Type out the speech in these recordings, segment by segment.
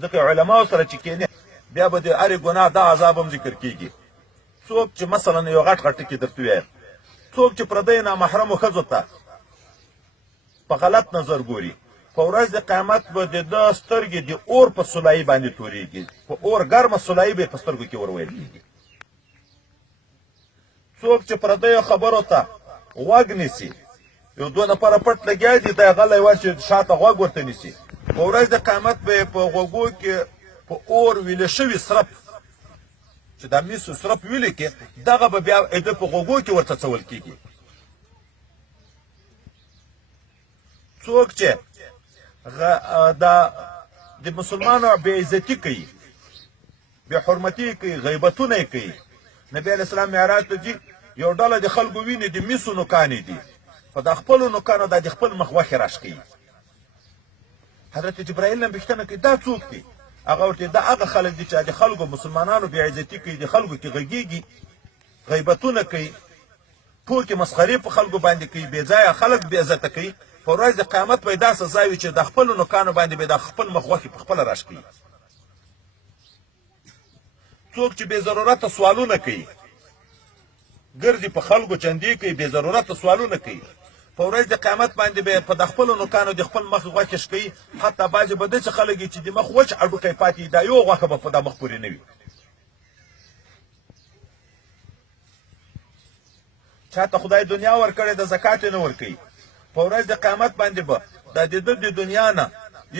ځکه علماو سره چې کېنې بیا به د هرې ګناه دا عذاب هم ذکر کېږي. څوک چې مثلا یو غټ غټ ټکي درته ووایم، څوک چې پردۍ نامحرمو ښځو ته په غلط نظر ګوري، په ورځ د قیامت به د ده سترګې د اور په سولایي باندې تورېږي، په اور ګرمه سولایي به یې په سترګو کې ور ویل کېږي. څوک چې پردیو خبرو ته غوږ نیسي، یو دوه نفره پټ لګیا دي، دی غلی وه چې شاته غوږ ورته نیسي، په ورځ د قیامت به یې په غوږو کې په اور ویلې شوي سرپ چې د مسو سرپ ویلې کې، دغه به بیا د په غوږو کې ورته څول کېږي. څوک چې د مسلمانو بې عزتي کوي، بې حرمتي کوي، غیبتونه یې کوي، نبي علیه السلام معراج ته ځي، یو ډله د خلکو ویني د مسو نوکانې دي، په د خپلو نوکانو دا د خپل مخ غوښې راښکوي. حضرت جبرائیل نه پوښتنه کوي دا څوک دي؟ هغه ورته دا هغه خلک دي چې د خلکو مسلمانانو بې عزتي کوي، د خلکو کې غږیږي، غیبتونه کوي، ټوکې مسخرې په خلکو باندې کوي، بې ځایه خلک بې عزته کوي. په ورځ د قیامت به یې دا سزا وي چې د خپلو نوکانو باندې به د خپل مخ غوښې په خپله راښکوي. څوک چې بې ضرورته سوالونه کوي، ګرځي په خلکو چندې کوي، بې ضرورته سوالونه کوي، په ورځ د قیامت باندې به په د خپلو نوکانو د خپل مخ غوښې شکوي. حتی بعضې به داسې خلک چې د مخ وچ هډوکی پاتې دا یو غوښه به په دا مخ پورې نه وي. چاته خدای دنیا ورکړې ده زکات یې نه ورکوي، په ورځ د قیامت باندې به دا د ده د دنیا نه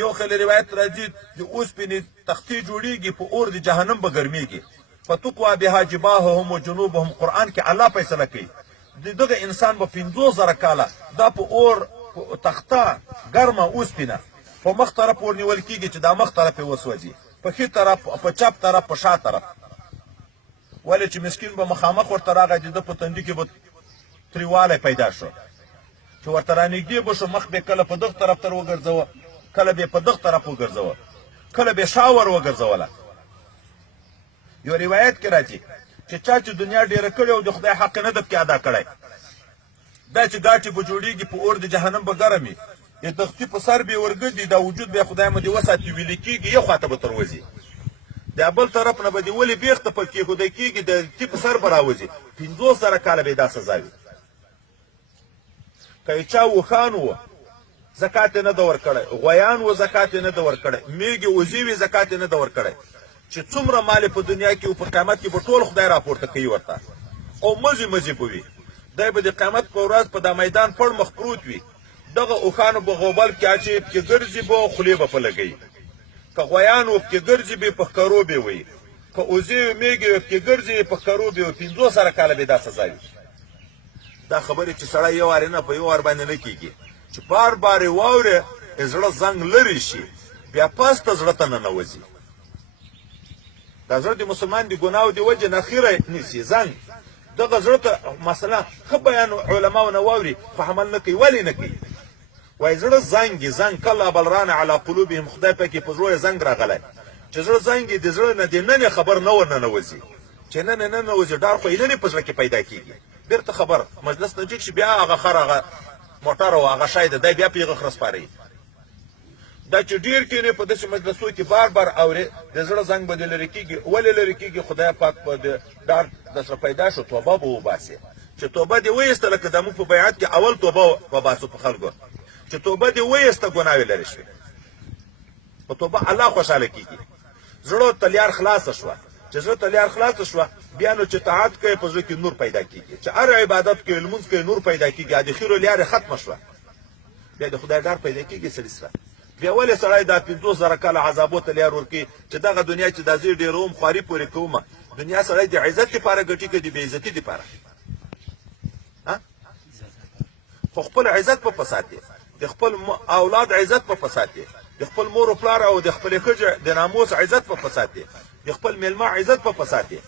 یو خل روایت راځي د اوسپنې تختې جوړېږي، په اور د جهنم به ګرمېږي، فتقوا بها جباههم و جنوبهم. قرآن کې الله فیصله کوي د دغه انسان به 50,000 کاله دا په اور تخته ګرمه اوسپنه په مخ طرف ورنیول کېږي چې دا مخ طرف یې وسوځي، په ښي طرف، په چپ طرف، په شا طرف. ولې چې مسکین به مخامخ ورته راغی، د ده په تندي کې به تریوالی پیدا شو، چې ورته رانږدې به شو، مخ به کله په دغه طرف تر وګرځوه، کله به په دغه طرف وګرځوه، کله به شا ور وګرځوله. یو روایت کې راځي چې چا چې دنیا ډېره کړې او د خدای حق نه ده پکې ادا کړی، دا چې ګاټې به جوړېږي په اور د جهنم به ګرم وي، د تختي په سر به یې ورګرځي، دا وجود به یې خدای مو دې وساتي ویلې کېږي، یو خوا ته به تر وځي، د بل طرف نه به دې ولې بېخته په کېښودی کېږي، د تي په سر به راوځي. 50,000 کاله به یې دا سزا وي. که یې چا اوښان وو زکات یې نه ده ورکړی، غویان وو زکات یې نه ده ورکړی، میږې وزې وې زکات یې نه ده ورکړی، چې څومره مال په دنیا کې او په قیامت کې به ټول خدای راپورته کوي ورته، او مزې مزې به وي. دی به د قیامت په ورځ په دا میدان پړ مخ پروت وي، دغه اوښانو به غوبل کې اچوي، پکې ګرځي به، خولې به په لګوي. که غویان وو پکې ګرځي به، په ښکرو به وي، که وزې وې میږې وې پکې ګرځي په ښکرو به وي. 50,000 کاله به دا سزا وي. دا خبرې چې سړی یو وارې نه په یو وار باندې نه کېږي، چې بار بار یې واورې زړه زنګ لرې شي، بیا پس ته زړه ته ننوځي. دا زړه د مسلمان د ګناو د وجې نه خیره نیسي زنګ، دغه زړه ته مثلا ښه بیان علماو نه واوري خو عمل نه کوي. ولې نه کوي؟ وایي زړه زنګ زنګ کله بل ران علی قلوبهم، خدای پاکې په زړه یې زنګ راغلی، چې زړه زنګ د زړه نه د ننې خبر نه ور ننوځي، چې ننې ننوځي ډار خو یې ننې په زړه کې پیدا کېږي. بیرته خبر مجلس نه جګ شي، بیا هغه خر هغه موټر او هغه شی ده دی بیا په هغه خره سپاري. دا چې ډېر کېنې په داسې مجلسو کې بار بار اورې، د زړه زنګ به دې لرې کېږي. ولې لرې کېږي؟ خدای پاک په ډار درسره پیدا شو، توبه به وباسې، چې توبه دې وایسته، لکه د موږ په بیعت کې اول توبه وباسو په خلکو، چې توبه دې وایسته ګناوې لرې شوې، په توبه الله خوشحاله کېږي. زړه تلیار خلاصه شوه، چې زړه تلیار خلاصه شوه، بیا نو چې طاعت کوي په زړه کې نور پیدا کېږي، چې هر عبادت کوي لمونځ کوي نور پیدا کېږي، د خیرو لارې ختمه شوه، بیا د خدای ډار پیدا کېږي سړي سره. بیا ولې سړی دا 50,000 کاله عذابو ته لار ورکوي، چې دغه دنیا چې دا زه ډېروم خواري پورې کومه، دنیا سړی د عزت دپاره ګټي که د بې عزتي دپاره؟ خو خپل عزت په فساد دی، د خپل اولاد عزت په فساد دی، د خپل مور و پلار او د خپلې ښځې د ناموس عزت په فساد دی، د خپل میلمه عزت په فساد دی.